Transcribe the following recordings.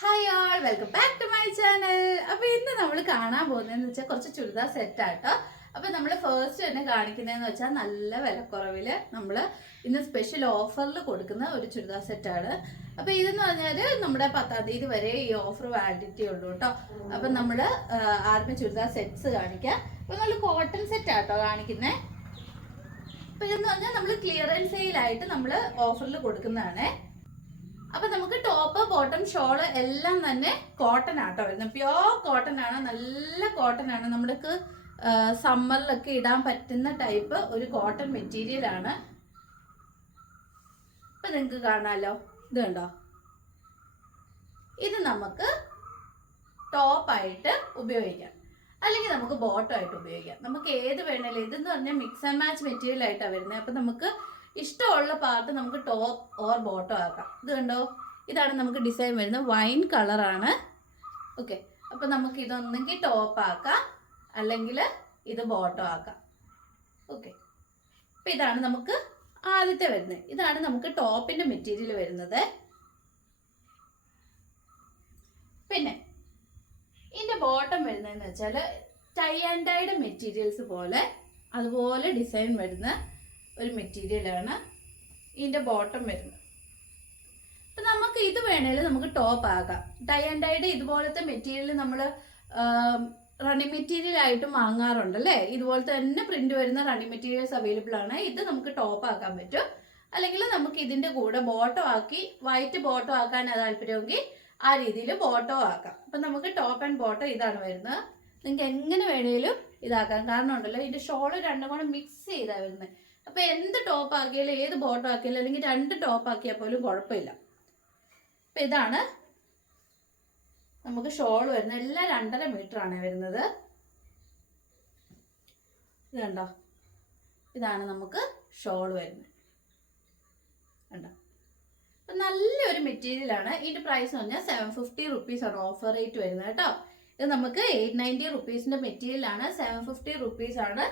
Hi all, welcome back to my channel. അപ്പോൾ ഇന്ന് നമ്മൾ കാണാൻ പോകുന്നതെന്ന് വെച്ചാൽ കുറച്ച് ചുരിദാർ സെറ്റാട്ടോ. അപ്പോൾ നമ്മൾ ഫസ്റ്റ് തന്നെ കാണിക്കുന്നതെന്ന് വെച്ചാൽ നല്ല വിലക്കുറവിൽ നമ്മൾ ഇന്ന് സ്പെഷ്യൽ ഓഫറിൽ കൊടുക്കുന്ന ഒരു ചുരിദാർ സെറ്റാണ്. അപ്പോൾ ഇതെന്ന് പറഞ്ഞാൽ നമ്മുടെ 10-ാം തീയതി വരെ ഈ ഓഫർ വാലിഡിറ്റി ഉള്ളൂ കേട്ടോ. അപ്പം നമ്മൾ ആദ്യമേ ചുരിദാർ സെറ്റ്സ് കാണിക്കാം. അപ്പോൾ നമ്മൾ കോട്ടൺ സെറ്റാട്ടോ കാണിക്കുന്നത്. അപ്പോൾ ഇതെന്ന് പറഞ്ഞാൽ നമ്മൾ ക്ലിയറൻസ് സെയിലായിട്ട് നമ്മൾ ഓഫറിൽ കൊടുക്കുന്നതാണ്. അപ്പൊ നമുക്ക് ടോപ്പ് ബോട്ടം ഷോള് എല്ലാം തന്നെ കോട്ടൺ ആട്ടോ വരുന്നത്. പ്യോർ കോട്ടൺ ആണ്, നല്ല കോട്ടൺ ആണ്. നമ്മൾക്ക് സമ്മറിലൊക്കെ ഇടാൻ പറ്റുന്ന ടൈപ്പ് ഒരു കോട്ടൺ മെറ്റീരിയൽ ആണ്. ഇപ്പൊ നിങ്ങൾക്ക് കാണാലോ, ഇത് കണ്ടോ, ഇത് നമുക്ക് ടോപ്പായിട്ട് ഉപയോഗിക്കാം, അല്ലെങ്കിൽ നമുക്ക് ബോട്ടം ആയിട്ട് ഉപയോഗിക്കാം. നമുക്ക് ഏത് വേണേലും. ഇതെന്ന് പറഞ്ഞാൽ മിക്സ് ആൻഡ് മാച്ച് മെറ്റീരിയൽ ആയിട്ടാണ് വരുന്നത്. അപ്പൊ നമുക്ക് ഇഷ്ടമുള്ള പാർട്ട് നമുക്ക് ടോപ്പ് ഓർ ബോട്ടം ആക്കാം. ഇത് കണ്ടോ, ഇതാണ് നമുക്ക് ഡിസൈൻ വരുന്നത്. വൈൻ കളറാണ്. ഓക്കെ, അപ്പം നമുക്ക് ഇതൊന്നെങ്കിൽ ടോപ്പ് ആക്കാം, അല്ലെങ്കിൽ ഇത് ബോട്ടം ആക്കാം. ഓക്കെ, അപ്പം ഇതാണ് നമുക്ക് ആദ്യത്തെ വരുന്നത്. ഇതാണ് നമുക്ക് ടോപ്പിൻ്റെ മെറ്റീരിയൽ വരുന്നത്. പിന്നെ ഇതിൻ്റെ ബോട്ടം വരുന്നതെന്ന് വെച്ചാൽ ടൈ ആൻഡ് ഡൈയുടെ മെറ്റീരിയൽസ് പോലെ അതുപോലെ ഡിസൈൻ വരുന്ന ഒരു മെറ്റീരിയലാണ് ഇതിൻ്റെ ബോട്ടം വരുന്നത്. അപ്പം നമുക്ക് ഇത് വേണേലും നമുക്ക് ടോപ്പ് ആക്കാം. ടൈ ആൻഡ് ഡൈയുടെ ഇതുപോലത്തെ മെറ്റീരിയൽ നമ്മൾ റണ്ണിങ് മെറ്റീരിയൽ ആയിട്ടും വാങ്ങാറുണ്ടല്ലേ. ഇതുപോലത്തെ തന്നെ പ്രിന്റ് വരുന്ന റണ്ണിങ് മെറ്റീരിയൽസ് അവൈലബിൾ ആണ്. ഇത് നമുക്ക് ടോപ്പ് ആക്കാൻ പറ്റും, അല്ലെങ്കിൽ നമുക്ക് ഇതിൻ്റെ കൂടെ ബോട്ടം ആക്കി വൈറ്റ് ബോട്ടം ആക്കാൻ താല്പര്യമെങ്കിൽ ആ രീതിയിൽ ബോട്ടം ആക്കാം. അപ്പം നമുക്ക് ടോപ്പ് ആൻഡ് ബോട്ടം ഇതാണ് വരുന്നത്. നിങ്ങൾക്ക് എങ്ങനെ വേണേലും ഇതാക്കാം. കാരണം ഉണ്ടല്ലോ, ഇതിൻ്റെ ഷോള് രണ്ടും കൂടെ മിക്സ് ചെയ്താണ് വരുന്നത്. അപ്പോൾ എന്ത് ടോപ്പ് ആക്കിയാലും ഏത് ബോട്ടം ആക്കിയാലും അല്ലെങ്കിൽ രണ്ട് ടോപ്പ് ആക്കിയാൽ പോലും കുഴപ്പമില്ല. അപ്പം ഇതാണ് നമുക്ക് ഷോൾ വരുന്നത്. എല്ലാം 2.5 മീറ്റർ ആണ് വരുന്നത്. ഇത് കണ്ടോ, ഇതാണ് നമുക്ക് ഷോൾ വരുന്നത്. കണ്ടോ, അപ്പം നല്ലൊരു മെറ്റീരിയലാണ്. ഇതിൻ്റെ പ്രൈസ് എന്ന് പറഞ്ഞാൽ 750 റുപ്പീസാണ് ഓഫർ റേറ്റ് വരുന്നത് കേട്ടോ. ഇത് നമുക്ക് 890 റുപ്പീസിൻ്റെ മെറ്റീരിയലാണ്. 750 റുപ്പീസാണ്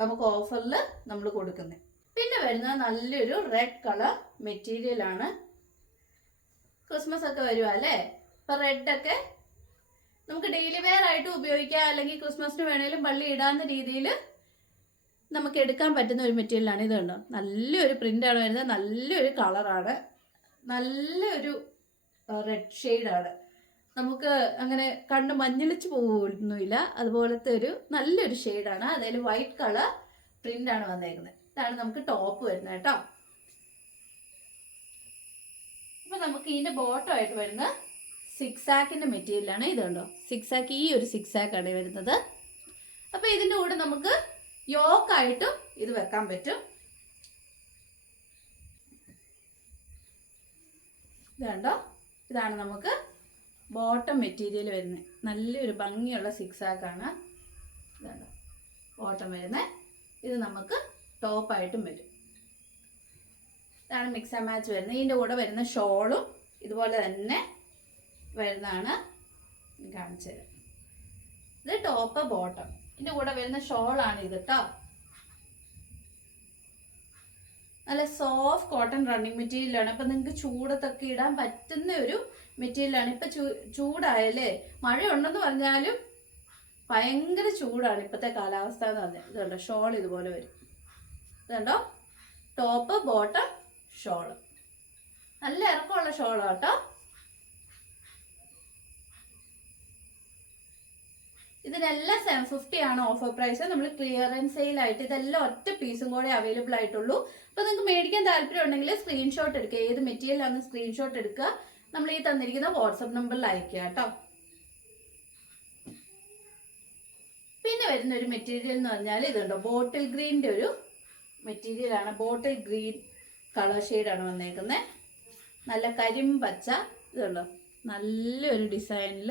നമുക്ക് ഓഫറിൽ നമ്മൾ കൊടുക്കുന്നത്. പിന്നെ വരുന്നത് നല്ലൊരു റെഡ് കളർ മെറ്റീരിയലാണ്. ക്രിസ്മസ് ഒക്കെ വരുക അല്ലേ, അപ്പം റെഡൊക്കെ നമുക്ക് ഡെയിലി വെയർ ആയിട്ട് ഉപയോഗിക്കാം, അല്ലെങ്കിൽ ക്രിസ്മസിന് വേണേലും പള്ളി ഇടാവുന്ന രീതിയിൽ നമുക്ക് എടുക്കാൻ പറ്റുന്ന ഒരു മെറ്റീരിയലാണ്. ഇത് കണ്ടോ, നല്ലൊരു പ്രിൻ്റാണ് വരുന്നത്, നല്ലൊരു കളറാണ്, നല്ലൊരു റെഡ് ഷെയ്ഡാണ്. നമുക്ക് അങ്ങനെ കണ്ണ് മഞ്ഞളിച്ച് പോകുന്നില്ല, അതുപോലത്തെ ഒരു നല്ലൊരു ഷെയ്ഡാണ്. അതിൽ വൈറ്റ് കളർ പ്രിൻ്റാണ് വന്നേക്കുന്നത്. ഇതാണ് നമുക്ക് ടോപ്പ് വരുന്നത് കേട്ടോ. അപ്പം നമുക്ക് ഇതിൻ്റെ ബോട്ടം ആയിട്ട് വരുന്ന 6 ആക്കിൻ്റെ മെറ്റീരിയലാണ്. ഇത് കണ്ടോ, 6 ആക്ക്, ഈ ഒരു 6 ആക്കാണ് വരുന്നത്. അപ്പം ഇതിൻ്റെ കൂടെ നമുക്ക് യോക്കായിട്ടും ഇത് വെക്കാൻ പറ്റും. ഇത് കണ്ടോ, ഇതാണ് നമുക്ക് ബോട്ടം മെറ്റീരിയൽ വരുന്നത്. നല്ലൊരു ഭംഗിയുള്ള 6 ആക്കാണ്. ഇതാണ് ബോട്ടം വരുന്നത്. ഇത് നമുക്ക് ടോപ്പായിട്ടും വരും. ഇതാണ് മിക്സ് ആൻഡ് മാച്ച് വരുന്നത്. ഇതിൻ്റെ കൂടെ വരുന്ന ഷോളും ഇതുപോലെ തന്നെ വരുന്നതാണ്. കാണിച്ചു തരാം. ഇത് ടോപ്പ് ബോട്ടം. ഇതിൻ്റെ കൂടെ വരുന്ന ഷോളാണ് ഇത് കേട്ടോ. നല്ല സോഫ്റ്റ് കോട്ടൺ റണ്ണിങ് മെറ്റീരിയലാണ്. അപ്പം നിങ്ങൾക്ക് ചൂടത്തൊക്കെ ഇടാൻ പറ്റുന്ന ഒരു മെറ്റീരിയലാണ്. ഇപ്പം ചൂടായല്ലേ, മഴയുണ്ടെന്ന് പറഞ്ഞാലും ഭയങ്കര ചൂടാണ് ഇപ്പോഴത്തെ കാലാവസ്ഥ എന്ന് പറഞ്ഞാൽ. ഇതുണ്ടോ, ഷോൾ ഇതുപോലെ വരും. ഇതുണ്ടോ, ടോപ്പ് ബോട്ടം ഷോള്, നല്ല ഇറക്കമുള്ള ഷോളാണ് കേട്ടോ. ഇതിനെല്ലാം 750 ആണ് ഓഫർ പ്രൈസ്. നമ്മൾ ക്ലിയറൻസ് സെയിലായിട്ട് ഇതെല്ലാം ഒറ്റ പീസും കൂടെ അവൈലബിൾ ആയിട്ടുള്ളൂ. അപ്പോൾ നിങ്ങൾക്ക് മേടിക്കാൻ താല്പര്യം ഉണ്ടെങ്കിൽ സ്ക്രീൻഷോട്ട് എടുക്കുക. ഏത് മെറ്റീരിയലാണെന്ന് സ്ക്രീൻഷോട്ട് എടുക്കുക, നമ്മൾ ഈ തന്നിരിക്കുന്ന വാട്സപ്പ് നമ്പറിൽ അയക്കുക കേട്ടോ. പിന്നെ വരുന്ന ഒരു മെറ്റീരിയൽ എന്ന് പറഞ്ഞാൽ ഇതുണ്ടോ, ബോട്ടിൽ ഗ്രീനിൻ്റെ ഒരു മെറ്റീരിയലാണ്. ബോട്ടിൽ ഗ്രീൻ കളർ ഷെയ്ഡാണ് വന്നേക്കുന്നത്. നല്ല കരിമ്പച്ച. ഇതുണ്ടോ, നല്ലൊരു ഡിസൈനിൽ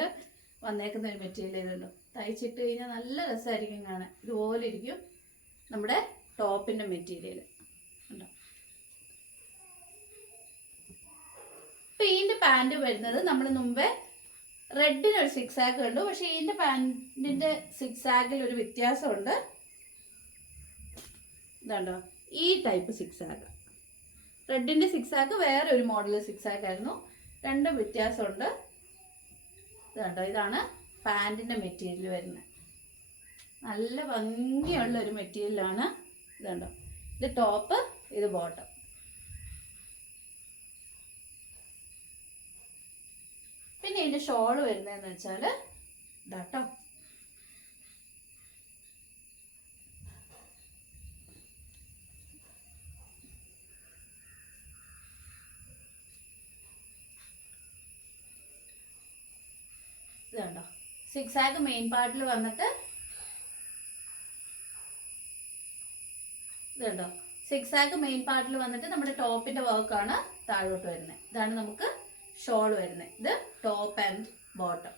വന്നേക്കുന്ന ഒരു മെറ്റീരിയൽ. ഇതുണ്ടോ, തയ്ച്ചിട്ട് കഴിഞ്ഞാൽ നല്ല രസമായിരിക്കും കാണാൻ. ഇതുപോലെ ഇരിക്കും നമ്മുടെ ടോപ്പിൻ്റെ മെറ്റീരിയൽ. ഉണ്ടോ, ഇപ്പം ഇതിൻ്റെ പാൻറ് വരുന്നത് നമ്മൾ മുമ്പേ റെഡിനൊരു 6 ആക്ക് കണ്ടു, പക്ഷേ ഇതിൻ്റെ പാൻറ്റിൻ്റെ 6 ആക്കിൽ ഒരു വ്യത്യാസമുണ്ട്. ഇതുണ്ടോ, ഈ ടൈപ്പ് 6 ആക്ക്. റെഡിൻ്റെ 6 ആക്ക് വേറെ ഒരു മോഡൽ 6 ആക്കായിരുന്നു. രണ്ടും വ്യത്യാസമുണ്ട്. ഇത് കണ്ടോ, ഇതാണ് പാൻറ്റിൻ്റെ മെറ്റീരിയൽ വരുന്നത്. നല്ല ഭംഗിയുള്ള ഒരു മെറ്റീരിയലാണ്. ഇത് കണ്ടോ, ഇത് ടോപ്പ്, ഇത് ബോട്ടം. പിന്നെ ഇതിൻ്റെ ഷോള് വരുന്നതെന്ന് വെച്ചാൽ ഇതാട്ടോ. ഇത് കണ്ടോ, സിക്സാഗ് മെയിൻ പാർട്ടിൽ വന്നിട്ട് ഇത് കണ്ടോ, സിക്സാഗ് മെയിൻ പാർട്ടിൽ വന്നിട്ട് നമ്മുടെ ടോപ്പിന്റെ വർക്കാണ് താഴോട്ട് വരുന്നത്. ഇതാണ് നമുക്ക് ഷോൾ വരുന്നത്. ഇത് ടോപ്പ് ആൻഡ് ബോട്ടം.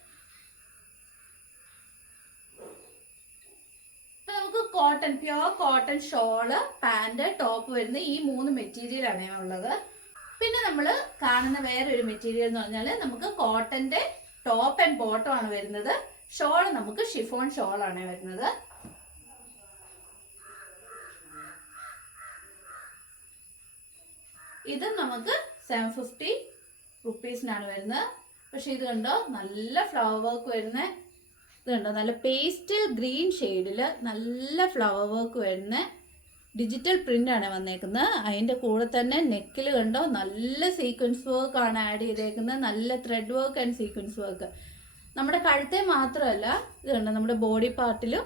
അപ്പൊ നമുക്ക് cotton, pure cotton shawl, pant, top വരുന്ന ഈ 3 മെറ്റീരിയലാണ് ഉള്ളത്. പിന്നെ നമ്മൾ കാണുന്ന വേറൊരു മെറ്റീരിയൽ എന്ന് പറഞ്ഞാൽ നമുക്ക് കോട്ടന്റെ ടോപ്പ് ആൻഡ് ബോട്ടം ആണ് വരുന്നത്. ഷോൾ നമുക്ക് ഷിഫോൺ ഷോൾ ആണ് വരുന്നത്. ഇത് നമുക്ക് 750 റുപ്പീസിനാണ് വരുന്നത്. പക്ഷെ ഇത് കണ്ടോ, നല്ല ഫ്ലവർ വർക്ക് വരുന്നത്. ഇത് കണ്ടോ, നല്ല പേസ്റ്റൽ ഗ്രീൻ ഷെയ്ഡിൽ നല്ല ഫ്ലവർ വർക്ക് വരുന്ന ഡിജിറ്റൽ പ്രിന്റ് ആണ് വന്നേക്കുന്നത്. അതിൻ്റെ കൂടെ തന്നെ നെക്കിൽ കണ്ടോ നല്ല സീക്വൻസ് വർക്ക് ആണ് ആഡ് ചെയ്തേക്കുന്നത്. നല്ല thread work and sequence work. നമ്മുടെ കഴുത്തെ മാത്രമല്ല, ഇത് കണ്ടോ, നമ്മുടെ ബോഡി പാർട്ടിലും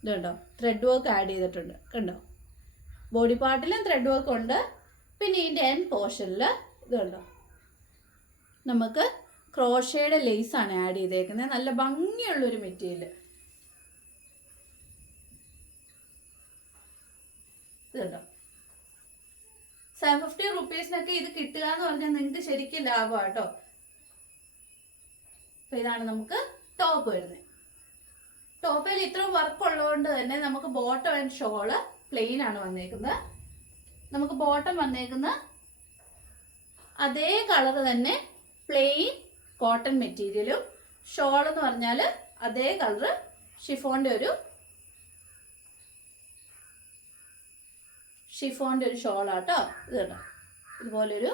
ഇത് കണ്ടോ ത്രെഡ് വർക്ക് ആഡ് ചെയ്തിട്ടുണ്ട്. കണ്ടോ, ബോഡി പാർട്ടിലും ത്രെഡ് വർക്ക് ഉണ്ട്. പിന്നെ ഇതിൻ്റെ എൻഡ് പോർഷനിൽ ഇത് കണ്ടോ, നമുക്ക് ക്രോഷയുടെ ലേസ് ആണ് ആഡ് ചെയ്തേക്കുന്നത്. നല്ല ഭംഗിയുള്ളൊരു മെറ്റീരിയൽ. ഇത് കണ്ടോ, 750 റുപ്പീസിനൊക്കെ ഇത് കിട്ടുക എന്ന് പറഞ്ഞാൽ നിങ്ങൾക്ക് ശരിക്കും ലാഭമാണ് കേട്ടോ. അപ്പൊ ഇതാണ് നമുക്ക് ടോപ്പ് വരുന്നത്. ടോപ്പിൽ ഇത്ര വർക്ക് ഉള്ളതുകൊണ്ട് തന്നെ നമുക്ക് ബോട്ടം ആൻഡ് ഷോള് പ്ലെയിൻ ആണ് വന്നേക്കുന്നത്. നമുക്ക് ബോട്ടം വന്നേക്കുന്ന അതേ കളർ തന്നെ പ്ലെയിൻ കോട്ടൺ മെറ്റീരിയലും, ഷോൾ എന്ന് പറഞ്ഞാൽ അതേ കളർ ഷിഫോണിന്റെ ഒരു ഷോളാട്ടോ. ഇത് കേട്ടോ, ഇതുപോലൊരു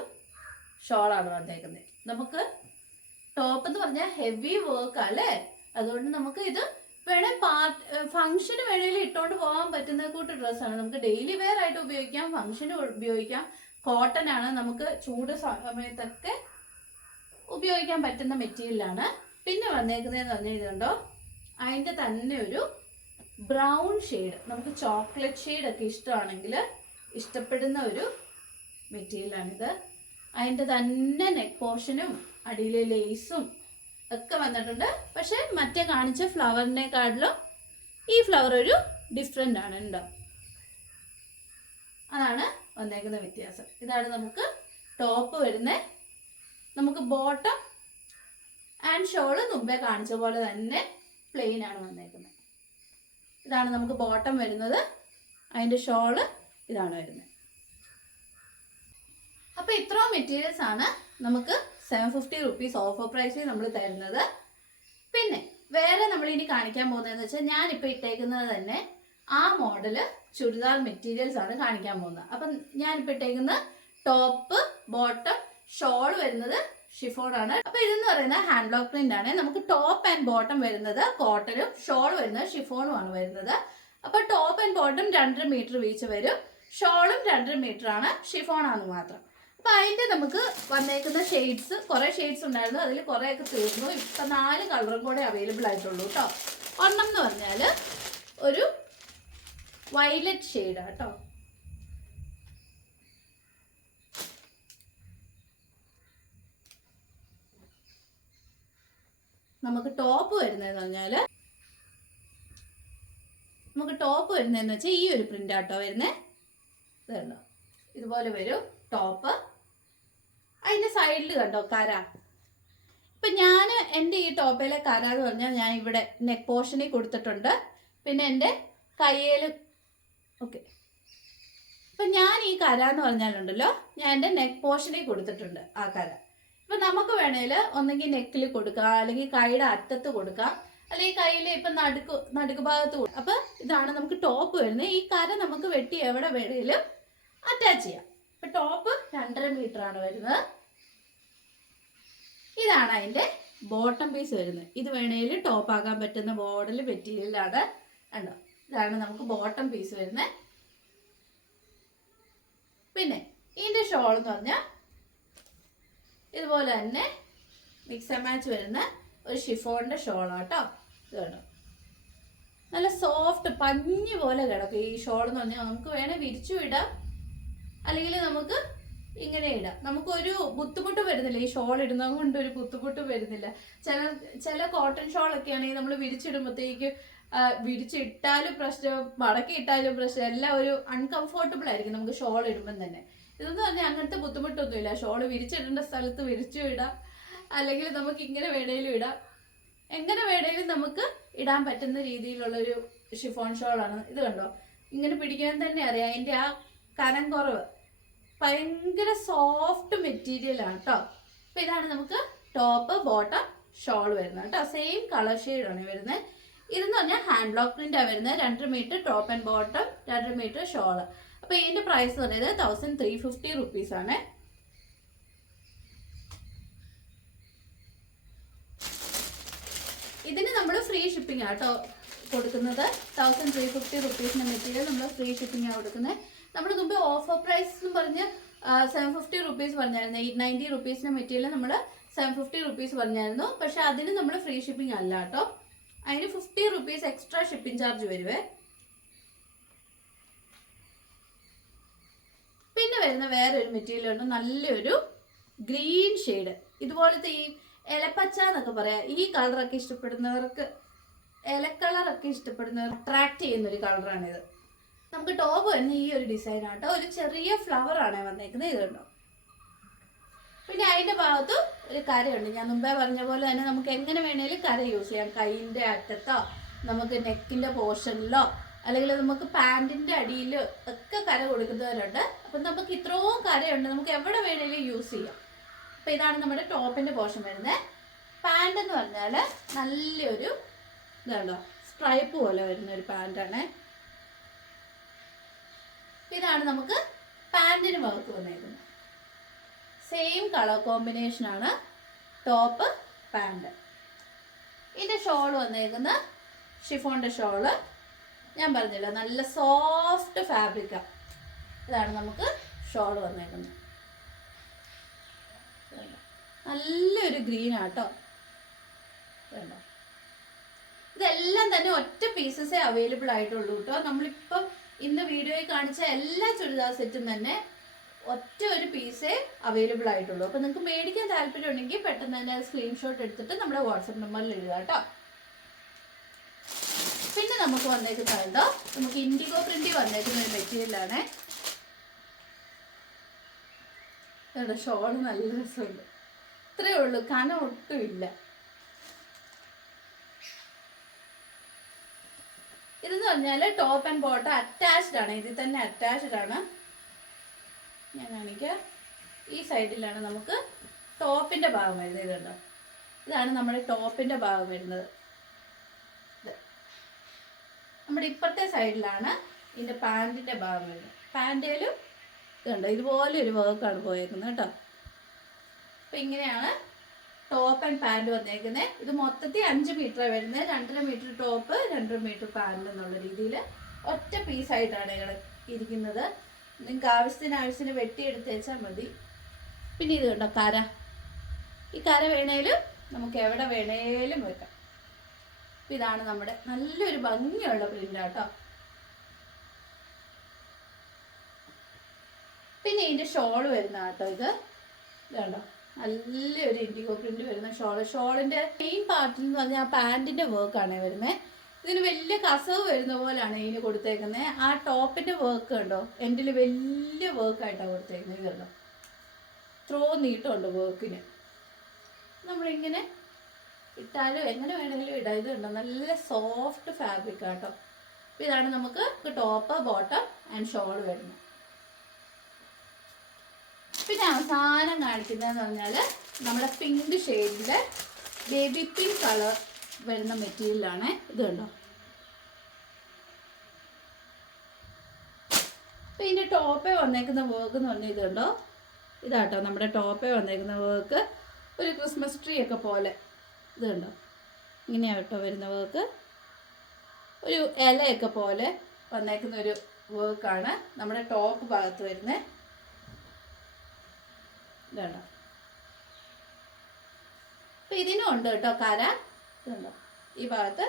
ഷോളാണ് വന്നേക്കുന്നത്. നമുക്ക് ടോപ്പ് എന്ന് പറഞ്ഞാൽ ഹെവി വർക്ക് അല്ലേ, അതുകൊണ്ട് നമുക്ക് ഇത് വേണേൽ ഫംഗ്ഷന് വേണേലും ഇട്ടുകൊണ്ട് പോകാൻ പറ്റുന്ന കൂട്ട് ഡ്രസ്സാണ്. നമുക്ക് ഡെയിലി വെയർ ആയിട്ട് ഉപയോഗിക്കാം, ഫംഗ്ഷന് ഉപയോഗിക്കാം. കോട്ടൺ ആണ്, നമുക്ക് ചൂട് സമയത്തൊക്കെ ഉപയോഗിക്കാൻ പറ്റുന്ന മെറ്റീരിയലാണ്. പിന്നെ വന്നേക്കുന്നതെന്ന് പറഞ്ഞു കഴിഞ്ഞുണ്ടോ, അതിൻ്റെ തന്നെ ഒരു ബ്രൗൺ ഷെയ്ഡ്, നമുക്ക് ചോക്ലേറ്റ് ഷെയ്ഡൊക്കെ ഇഷ്ടമാണെങ്കിൽ ഇഷ്ടപ്പെടുന്ന ഒരു മെറ്റീരിയലാണിത്. അതിൻ്റെ തന്നെ നെക്ക് പോർഷനും അടിയിലെ ലേസും ഒക്കെ വന്നിട്ടുണ്ട്. പക്ഷെ മറ്റേ കാണിച്ച ഫ്ലവറിനെക്കാട്ടിലും ഈ ഫ്ലവർ ഒരു ഡിഫറെൻ്റ് ആണ് ഉണ്ടോ. അതാണ് വന്നേക്കുന്ന വ്യത്യാസം. ഇതാണ് നമുക്ക് ടോപ്പ് വരുന്നത്. നമുക്ക് ബോട്ടം ആൻഡ് ഷോള് മുമ്പേ കാണിച്ച പോലെ തന്നെ പ്ലെയിൻ ആണ് വന്നേക്കുന്നത്. ഇതാണ് നമുക്ക് ബോട്ടം വരുന്നത്. അതിൻ്റെ ഷോള് ഇതാണ് വരുന്നത്. അപ്പോൾ ഇത്രയും മെറ്റീരിയൽസ് ആണ് നമുക്ക് 750 റുപ്പീസ് ഓഫർ പ്രൈസിൽ നമ്മൾ തരുന്നത്. പിന്നെ വേറെ നമ്മൾ ഇനി കാണിക്കാൻ പോകുന്നതെന്ന് വെച്ചാൽ, ഞാനിപ്പോൾ ഇട്ടേക്കുന്നത് തന്നെ ആ മോഡല് ചുരിദാർ മെറ്റീരിയൽസ് ആണ് കാണിക്കാൻ പോകുന്നത്. അപ്പം ഞാനിപ്പോൾ ഇട്ടേക്കുന്ന ടോപ്പ്, ബോട്ടം, ഷോൾ വരുന്നത് ഷിഫോൺ ആണ്. അപ്പോൾ ഇതെന്ന് പറയുന്നത് ഹാൻഡ് ബ്ലോക്ക് പ്രിന്റ് ആണ്. നമുക്ക് ടോപ്പ് ആൻഡ് ബോട്ടം വരുന്നത് കോട്ടനും, ഷോൾ വരുന്നത് ഷിഫോണും ആണ് വരുന്നത്. അപ്പോൾ ടോപ്പ് ആൻഡ് ബോട്ടം 2.5 മീറ്റർ വീച്ച് വരും. ഷോളും 2.5 മീറ്റർ ആണ്, ഷിഫോൺ ആണ് മാത്രം. അപ്പോൾ അതിൻ്റെ നമുക്ക് വന്നേക്കുന്ന ഷെയ്ഡ്സ്, കുറേ ഷെയ്ഡ്സ് ഉണ്ടായിരുന്നു, അതിൽ കുറേയൊക്കെ തീർന്നു. ഇപ്പം 4 കളറും കൂടെ അവൈലബിൾ ആയിട്ടുള്ളൂ കേട്ടോ. ഒരെണ്ണം എന്ന് പറഞ്ഞാൽ ഒരു വയലറ്റ് ഷെയ്ഡാണ് കേട്ടോ. നമുക്ക് ടോപ്പ് വരുന്നതെന്ന് പറഞ്ഞാൽ ഈ ഒരു പ്രിന്റ് ആട്ടോ വരുന്നത്. ഇതുണ്ടോ, ഇതുപോലെ വരും ടോപ്പ്. അതിൻ്റെ സൈഡിൽ കണ്ടോ കര. ഇപ്പം ഞാൻ എൻ്റെ ഈ ടോപ്പിലെ കര എന്ന് പറഞ്ഞാൽ ഞാൻ ഇവിടെ നെക്ക് പോർഷനിൽ കൊടുത്തിട്ടുണ്ട്. പിന്നെ എൻ്റെ കയ്യിലും ഓക്കെ. ഇപ്പം ഞാൻ ഈ കര എന്ന് പറഞ്ഞാലുണ്ടല്ലോ, ഞാൻ എൻ്റെ നെക്ക് പോർഷനിൽ കൊടുത്തിട്ടുണ്ട് ആ കര. ഇപ്പം നമുക്ക് വേണേൽ ഒന്നെങ്കിൽ നെക്കിൽ കൊടുക്കാം, അല്ലെങ്കിൽ കൈയുടെ അറ്റത്ത് കൊടുക്കാം, അല്ലെങ്കിൽ കയ്യിൽ ഇപ്പം നടുക്ക് ഭാഗത്ത് കൊടുക്കാം. അപ്പം ഇതാണ് നമുക്ക് ടോപ്പ് വരുന്നത്. ഈ കര നമുക്ക് വെട്ടി എവിടെ വേണേലും അറ്റാച്ച് ചെയ്യാം. ഇപ്പം ടോപ്പ് 2.5 മീറ്റർ ആണ് വരുന്നത്. ഇതാണ് അതിൻ്റെ ബോട്ടം പീസ് വരുന്നത്. ഇത് വേണേൽ ടോപ്പ് ആക്കാൻ പറ്റുന്ന മോഡൽ മെറ്റീരിയലാണ്. കണ്ടോ, ഇതാണ് നമുക്ക് ബോട്ടം പീസ് വരുന്നത്. പിന്നെ ഇതിൻ്റെ ഷോൾ എന്ന് പറഞ്ഞാൽ ഇതുപോലെ തന്നെ മിക്സ് ആൻഡ് മാച്ച് വരുന്ന ഒരു ഷിഫോണിൻ്റെ ഷോളാട്ടോ. ഇത് കണ്ടോ, നല്ല സോഫ്റ്റ് പഞ്ഞി പോലെ കിടക്കും ഈ ഷോൾ എന്ന് പറഞ്ഞാൽ. നമുക്ക് വേണേൽ വിരിച്ചു ഇടാം, അല്ലെങ്കിൽ നമുക്ക് ഇങ്ങനെ ഇടാം. നമുക്കൊരു ബുദ്ധിമുട്ട് വരുന്നില്ല, ഈ ഷോൾ ഇടുന്നത് കൊണ്ട് ഒരു ബുദ്ധിമുട്ട് വരുന്നില്ല. ചില കോട്ടൺ ഷോളൊക്കെ ആണെങ്കിൽ നമ്മൾ വിരിച്ചിടുമ്പോഴത്തേക്ക് വിരിച്ചിട്ടാലും പ്രശ്നം, മടക്കി ഇട്ടാലും പ്രശ്നം, എല്ലാം ഒരു അൺകംഫോർട്ടബിൾ ആയിരിക്കും നമുക്ക് ഷോൾ ഇടുമ്പം തന്നെ. ഇതെന്ന് പറഞ്ഞാൽ അങ്ങനത്തെ ബുദ്ധിമുട്ടൊന്നുമില്ല. ഷോൾ വിരിച്ചിടേണ്ട സ്ഥലത്ത് വിരിച്ചു ഇടാം, അല്ലെങ്കിൽ നമുക്ക് ഇങ്ങനെ വേണേലും ഇടാം. എങ്ങനെ വേണേലും നമുക്ക് ഇടാൻ പറ്റുന്ന രീതിയിലുള്ളൊരു ഷിഫോൺ ഷോളാണ്. ഇത് കണ്ടോ, ഇങ്ങനെ പിടിക്കാൻ തന്നെ അറിയാം അതിൻ്റെ ആ കനം കുറവ്. ഭയങ്കര സോഫ്റ്റ് മെറ്റീരിയലാണ് കേട്ടോ. അപ്പോൾ ഇതാണ് നമുക്ക് ടോപ്പ് ബോട്ടം ഷോൾ വരുന്നത് കേട്ടോ. സെയിം കളർ ഷെയ്ഡാണ് വരുന്നത്. ഇതെന്ന് പറഞ്ഞാൽ ഹാൻഡ് ബ്ലോക്ക് പ്രിൻ്റാണ് വരുന്നത്. 2 meter top and bottom, 2 meter ഷോള്. അപ്പോൾ ഇതിൻ്റെ പ്രൈസ് എന്ന് പറയുന്നത് 1350 റുപ്പീസാണ്. ഇതിന് നമ്മൾ ഫ്രീ ഷിപ്പിംഗ് ആട്ടോ കൊടുക്കുന്നത്. 1350 റുപ്പീസിൻ്റെ മെറ്റീരിയൽ നമ്മൾ ഫ്രീ ഷിപ്പിംഗ് ആണ് കൊടുക്കുന്നത്. നമ്മൾ മുമ്പ് ഓഫർ പ്രൈസ് എന്ന് പറഞ്ഞ് 750 റുപ്പീസ് പറഞ്ഞായിരുന്നു. 890 റുപ്പീസിൻ്റെ മെറ്റീരിയൽ നമ്മൾ 750 റുപ്പീസ് പറഞ്ഞായിരുന്നു. പക്ഷെ അതിന് നമ്മൾ ഫ്രീ ഷിപ്പിംഗ് അല്ല കേട്ടോ. അതിന് 50 റുപ്പീസ് എക്സ്ട്രാ ഷിപ്പിംഗ് ചാർജ് വരുവേ. പിന്നെ വരുന്ന വേറൊരു മെറ്റീരിയൽ ഉണ്ട്, നല്ലൊരു ഗ്രീൻ ഷെയ്ഡ്. ഇതുപോലത്തെ ഈ ഇലപ്പച്ച എന്നൊക്കെ പറയാം. ഈ കളറൊക്കെ ഇഷ്ടപ്പെടുന്നവർക്ക്, ഇലക്കളറൊക്കെ ഇഷ്ടപ്പെടുന്നവർ അട്രാക്ട് ചെയ്യുന്നൊരു കളറാണിത്. നമുക്ക് ടോപ്പ് വരുന്ന ഈ ഒരു ഡിസൈൻ ആട്ടോ. ഒരു ചെറിയ ഫ്ലവർ ആണ് വന്നേക്കുന്നത്. ഇത് കണ്ടോ. പിന്നെ അതിൻ്റെ ഭാഗത്ത് ഒരു കരയുണ്ട്. ഞാൻ മുമ്പേ പറഞ്ഞ പോലെ തന്നെ നമുക്ക് എങ്ങനെ വേണേലും കര യൂസ് ചെയ്യാം. കൈയിൻ്റെ അറ്റത്തോ, നമുക്ക് നെക്കിൻ്റെ പോർഷനിലോ, അല്ലെങ്കിൽ നമുക്ക് പാൻറ്റിൻ്റെ അടിയിൽ ഒക്കെ കര കൊടുക്കുന്നവരുണ്ട്. അപ്പം നമുക്ക് ഇത്രയും കരയുണ്ട്, നമുക്ക് എവിടെ വേണേലും യൂസ് ചെയ്യാം. അപ്പോൾ ഇതാണ് നമ്മുടെ ടോപ്പിൻ്റെ പോർഷൻ വരുന്നത്. പാൻറ് എന്ന് പറഞ്ഞാൽ നല്ലൊരു ഇതാണോ, സ്ട്രൈപ്പ് പോലെ വരുന്ന ഒരു പാൻറ്റാണ്. ഇതാണ് നമുക്ക് പാൻറ്റിന് വർക്ക് വന്നേക്കുന്നത്. സെയിം കളർ കോമ്പിനേഷനാണ് ടോപ്പ് പാൻറ്. ഇതിൻ്റെ ഷോൾ വന്നേക്കുന്ന ഷിഫോണിൻ്റെ ഷോള് ഞാൻ പറഞ്ഞില്ല, നല്ല സോഫ്റ്റ് ഫാബ്രിക്കാണ്. ഇതാണ് നമുക്ക് ഷോൾ വന്നേക്കുന്നത്. നല്ലൊരു ഗ്രീൻ ആട്ടോ. ഇതെല്ലാം തന്നെ ഒറ്റ പീസസേ അവൈലബിൾ ആയിട്ടുള്ളൂ കേട്ടോ. നമ്മളിപ്പം ഇന്ന് വീഡിയോയിൽ കാണിച്ച എല്ലാ ചുരിദാർ സെറ്റും തന്നെ ഒറ്റ ഒരു പീസേ അവൈലബിൾ ആയിട്ടുള്ളൂ. അപ്പോൾ നിങ്ങൾക്ക് മേടിക്കാൻ താല്പര്യം ഉണ്ടെങ്കിൽ പെട്ടെന്ന് തന്നെ സ്ക്രീൻഷോട്ട് എടുത്തിട്ട് നമ്മുടെ വാട്സപ്പ് നമ്പറിൽ ഇടുക കേട്ടോ. പിന്നെ നമുക്ക് വന്നേക്കുന്നത് എന്തോ, നമുക്ക് ഇൻഡിഗോ പ്രിന്റ് വന്നേക്കുന്ന ഒരു മെറ്റീരിയലാണ്. ഷോൾ നല്ല രസമുണ്ട്. ഇത്രയേ ഉള്ളൂ, കനം ഒട്ടും ഇല്ല. ഇതെന്ന് പറഞ്ഞാൽ ടോപ്പ് ആൻഡ് ബോട്ടം അറ്റാച്ച്ഡ് ആണ്. ഇതിൽ തന്നെ അറ്റാച്ച്ഡ് ആണ്. ഞാൻ കാണിക്കാം. ഈ സൈഡിലാണ് നമുക്ക് ടോപ്പിൻ്റെ ഭാഗം വരുന്നത്. ഇതുണ്ടോ, ഇതാണ് നമ്മുടെ ടോപ്പിൻ്റെ ഭാഗം വരുന്നത്. നമ്മുടെ ഇപ്പുറത്തെ സൈഡിലാണ് ഇതിൻ്റെ പാൻറ്റിൻ്റെ ഭാഗം വരുന്നത്. പാൻറ്റേലും ഇതുണ്ടോ, ഇതുപോലെ ഒരു വർക്കാണ് പോയേക്കുന്നത് കേട്ടോ. അപ്പം ഇങ്ങനെയാണ് ടോപ്പ് ആൻഡ് പാൻറ് വന്നേക്കുന്നത്. ഇത് മൊത്തത്തിൽ 5 മീറ്ററാണ് വരുന്നത്. 2.5 മീറ്റർ ടോപ്പ്, 2.5 മീറ്റർ പാൻറ് എന്നുള്ള രീതിയിൽ ഒറ്റ പീസായിട്ടാണ് ഇരിക്കുന്നത്. നിങ്ങൾക്ക് ആവശ്യത്തിന് വെട്ടിയെടുത്ത് വെച്ചാൽ മതി. പിന്നെ ഇത് കണ്ടോ കര. ഈ കര വേണേലും നമുക്ക് എവിടെ വേണേലും വെക്കാം. ഇതാണ് നമ്മുടെ നല്ലൊരു ഭംഗിയുള്ള പ്രിൻ്റാട്ടോ. പിന്നെ ഇതിൻ്റെ ഷോൾ വരുന്ന കേട്ടോ. ഇത് കണ്ടോ, നല്ലൊരു ഇൻഡിഗോ പ്രിന്റ് വരുന്ന ഷോള്. ഷോളിൻ്റെ മെയിൻ പാർട്ടിൽ എന്ന് പറഞ്ഞാൽ ആ പാൻറ്റിൻ്റെ വർക്കാണ് വരുന്നത്. ഇതിന് വലിയ കസവ് വരുന്ന പോലെയാണ് ഇതിന് കൊടുത്തേക്കുന്നത്. ആ ടോപ്പിൻ്റെ വർക്ക് കണ്ടോ, എൻഡിൽ വലിയ വർക്കായിട്ടാണ് കൊടുത്തേക്കുന്നത്. ഇത് കണ്ടോ, ത്രോ നീട്ടമുണ്ട് വർക്കിന്. നമ്മളിങ്ങനെ ഇട്ടാലും എങ്ങനെ വേണമെങ്കിലും ഇടാം. ഇത് കണ്ടോ, നല്ല സോഫ്റ്റ് ഫാബ്രിക് ആട്ടോ. അപ്പോൾ ഇതാണ് നമുക്ക് ടോപ്പ് ബോട്ടം ആൻഡ് ഷോൾ വരുന്നത്. പിന്നെ അവസാനം കാണിക്കുന്നതെന്ന് പറഞ്ഞാൽ നമ്മുടെ പിങ്ക് ഷെയ്ഡിലെ ബേബി പിങ്ക് കളർ വരുന്ന മെറ്റീരിയലാണ്. ഇത് കണ്ടോ. അപ്പോൾ ഇതിൻ്റെ ടോപ്പേ വന്നേക്കുന്ന വർക്ക് എന്ന് പറഞ്ഞാൽ ഇത് കണ്ടോ, ഇതാട്ടോ നമ്മുടെ ടോപ്പേ വന്നേക്കുന്ന വർക്ക്. ഒരു ക്രിസ്മസ് ട്രീ ഒക്കെ പോലെ ഇത് കണ്ടോ, ഇങ്ങനെയാണ് കേട്ടോ വരുന്ന വർക്ക്. ഒരു ഇലയൊക്കെ പോലെ വന്നേക്കുന്ന ഒരു വർക്കാണ് നമ്മുടെ ടോപ്പ് ഭാഗത്ത് വരുന്നത്. ഇതുണ്ടോ. അപ്പം ഇതിനും ഉണ്ട് കേട്ടോ കര. ഇതുണ്ടോ, ഈ ഭാഗത്ത്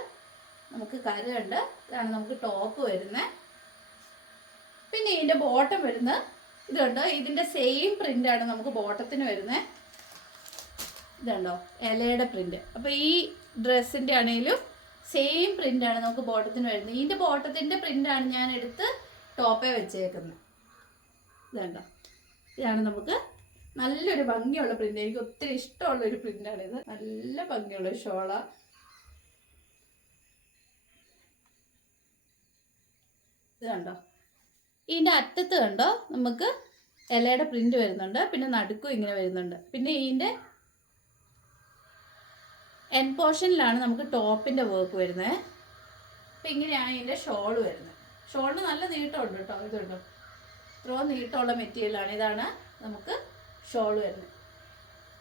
നമുക്ക് കരയുണ്ട്. ഇതാണ് നമുക്ക് ടോപ്പ് വരുന്നത്. പിന്നെ ഇതിൻ്റെ ബോട്ടം വരുന്നത് ഇതുണ്ട്. ഇതിൻ്റെ സെയിം പ്രിൻ്റാണ് നമുക്ക് ബോട്ടത്തിന് വരുന്നത്. ഇതുണ്ടോ, ഇലയുടെ പ്രിൻ്റ്. അപ്പോൾ ഈ ഡ്രസ്സിൻ്റെ ആണെങ്കിലും സെയിം പ്രിൻ്റാണ് നമുക്ക് ബോട്ടത്തിന് വരുന്നത്. ഇതിൻ്റെ ബോട്ടത്തിൻ്റെ പ്രിൻ്റാണ് ഞാൻ എടുത്ത് ടോപ്പേ വെച്ചേക്കുന്നത്. ഇതുണ്ടോ, ഇതാണ് നമുക്ക് നല്ലൊരു ഭംഗിയുള്ള പ്രിൻ്റ്. എനിക്ക് ഒത്തിരി ഇഷ്ടമുള്ളൊരു പ്രിൻ്റാണിത്. നല്ല ഭംഗിയുള്ള ഷോള. ഇത് കണ്ടോ, ഇതിൻ്റെ അറ്റത്ത് കണ്ടോ നമുക്ക് ഇലയുടെ പ്രിൻ്റ് വരുന്നുണ്ട്. പിന്നെ നടുക്കും ഇങ്ങനെ വരുന്നുണ്ട്. പിന്നെ ഇതിൻ്റെ എൻ പോർഷനിലാണ് നമുക്ക് ടോപ്പിൻ്റെ വർക്ക് വരുന്നത്. അപ്പം ഇങ്ങനെയാണ് ഇതിൻ്റെ ഷോള് വരുന്നത്. ഷോളിന് നല്ല നീട്ടമുണ്ട് കേട്ടോ. ഇതുണ്ടോ, ഇത്രയും നീട്ടമുള്ള മെറ്റീരിയലാണ്. ഇതാണ് നമുക്ക് ഷോള് വരുന്നത്.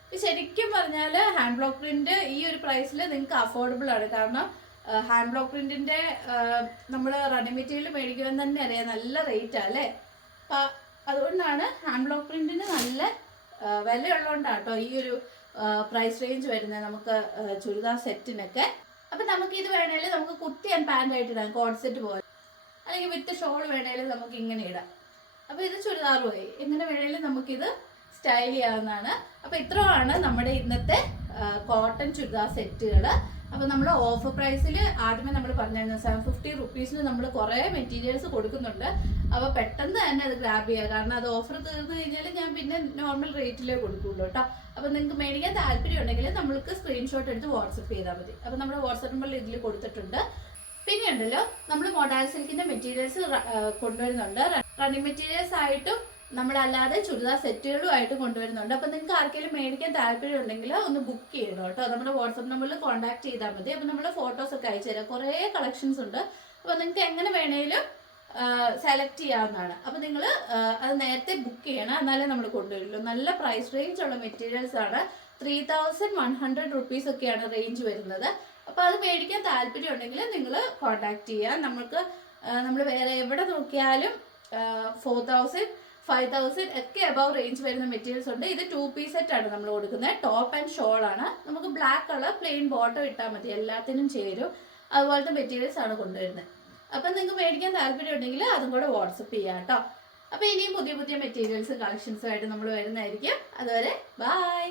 ഇത് ശരിക്കും പറഞ്ഞാൽ ഹാൻഡ് ബ്ലോക്ക് പ്രിൻ്റ് ഈ ഒരു പ്രൈസിൽ നിങ്ങൾക്ക് അഫോർഡബിൾ ആണ്. കാരണം ഹാൻഡ് ബ്ലോക്ക് പ്രിൻറ്റിൻ്റെ നമ്മൾ റണ്ണിങ് മെറ്റീരിയൽ മേടിക്കുമെന്ന് തന്നെ അറിയാം, നല്ല റേറ്റാണ് അല്ലേ. അപ്പം അതുകൊണ്ടാണ് ഹാൻഡ് ബ്ലോക്ക് പ്രിൻറ്റിന് നല്ല വിലയുള്ളതുകൊണ്ടാണ് കേട്ടോ ഈ ഒരു പ്രൈസ് റേഞ്ച് വരുന്നത് നമുക്ക് ചുരിദാർ സെറ്റിനൊക്കെ. അപ്പം നമുക്കിത് വേണമെങ്കിൽ നമുക്ക് കുർത്തി ആൻഡ് പാൻ്റ് ആയിട്ട് ഇടാം, കോഡ് സെറ്റ് പോലെ. അല്ലെങ്കിൽ വിത്ത് ഷോൾ വേണമെങ്കിൽ നമുക്ക് ഇങ്ങനെ ഇടാം. അപ്പോൾ ഇത് ചുരിദാർ പോയി എങ്ങനെ വേണമെങ്കിലും നമുക്കിത് സ്റ്റൈൽ ചെയ്യാവുന്നതാണ്. അപ്പോൾ ഇത്രയാണ് നമ്മുടെ ഇന്നത്തെ കോട്ടൺ ചുരിദാർ സെറ്റുകൾ. അപ്പോൾ നമ്മൾ ഓഫർ പ്രൈസിൽ ആദ്യമേ നമ്മൾ പറഞ്ഞിരുന്നു 750 റുപ്പീസിന് നമ്മൾ കുറേ മെറ്റീരിയൽസ് കൊടുക്കുന്നുണ്ട്. അപ്പോൾ പെട്ടെന്ന് തന്നെ അത് ഗ്രാബ് ചെയ്യുക. കാരണം അത് ഓഫർ തീർന്നു കഴിഞ്ഞാൽ ഞാൻ പിന്നെ നോർമൽ റേറ്റിലേ കൊടുക്കുള്ളൂ കേട്ടോ. അപ്പോൾ നിങ്ങൾക്ക് മേടിക്കാൻ താല്പര്യം ഉണ്ടെങ്കിൽ നമ്മൾക്ക് സ്ക്രീൻഷോട്ട് എടുത്ത് വാട്സപ്പ് ചെയ്താൽ മതി. അപ്പോൾ നമ്മുടെ വാട്സപ്പ് നമ്പറിൽ ഇതിൽ കൊടുത്തിട്ടുണ്ട്. പിന്നെ ഉണ്ടല്ലോ, നമ്മൾ മോഡാൽ സിൽക്കിൻ്റെ മെറ്റീരിയൽസ് കൊണ്ടുവരുന്നുണ്ട്. റണ്ണിങ് മെറ്റീരിയൽസ് ആയിട്ടും നമ്മളല്ലാതെ ചുരിദാർ സെറ്റുകളുമായിട്ട് കൊണ്ടുവരുന്നുണ്ട്. അപ്പം നിങ്ങൾക്ക് ആർക്കെങ്കിലും മേടിക്കാൻ താല്പര്യം ഉണ്ടെങ്കിൽ ഒന്ന് ബുക്ക് ചെയ്യണം കേട്ടോ. നമ്മുടെ വാട്സപ്പ് നമ്പറിൽ കോൺടാക്ട് ചെയ്താൽ മതി. അപ്പം നമ്മൾ ഫോട്ടോസൊക്കെ അയച്ചു തരാം. കുറേ കളക്ഷൻസ് ഉണ്ട്. അപ്പോൾ നിങ്ങൾക്ക് എങ്ങനെ വേണേലും സെലക്ട് ചെയ്യാവുന്നതാണ്. അപ്പോൾ നിങ്ങൾ അത് നേരത്തെ ബുക്ക് ചെയ്യണം, എന്നാലേ നമ്മൾ കൊണ്ടുവരുള്ളൂ. നല്ല പ്രൈസ് റേഞ്ച് ഉള്ള മെറ്റീരിയൽസ് ആണ്. 3100 റുപ്പീസ് ഒക്കെയാണ് റേഞ്ച് വരുന്നത്. അപ്പോൾ അത് മേടിക്കാൻ താല്പര്യം ഉണ്ടെങ്കിൽ നിങ്ങൾ കോൺടാക്ട് ചെയ്യാം. നമ്മൾ വേറെ എവിടെ നോക്കിയാലും 4000 5000 ഒക്കെ അബവ് റേഞ്ച് വരുന്ന മെറ്റീരിയൽസ് ഉണ്ട്. ഇത് 2 പീസ് സെറ്റ് ആണ് നമ്മൾ കൊടുക്കുന്നത്. ടോപ്പ് ആൻഡ് ഷോൾ ആണ്. നമുക്ക് ബ്ലാക്ക് കളർ പ്ലെയിൻ ബോട്ടം ഇട്ടാൽ മതി, എല്ലാത്തിനും ചേരും. അതുപോലത്തെ മെറ്റീരിയൽസ് ആണ് കൊണ്ടുവരുന്നത്. അപ്പം നിങ്ങൾക്ക് മേടിക്കാൻ താല്പര്യം ഉണ്ടെങ്കിൽ അതും കൂടെ വാട്സപ്പ് ചെയ്യാം കേട്ടോ. അപ്പോൾ ഇനിയും പുതിയ പുതിയ മെറ്റീരിയൽസ് കളക്ഷൻസുമായിട്ട് നമ്മൾ വരുന്നതായിരിക്കും. അതുവരെ ബൈ.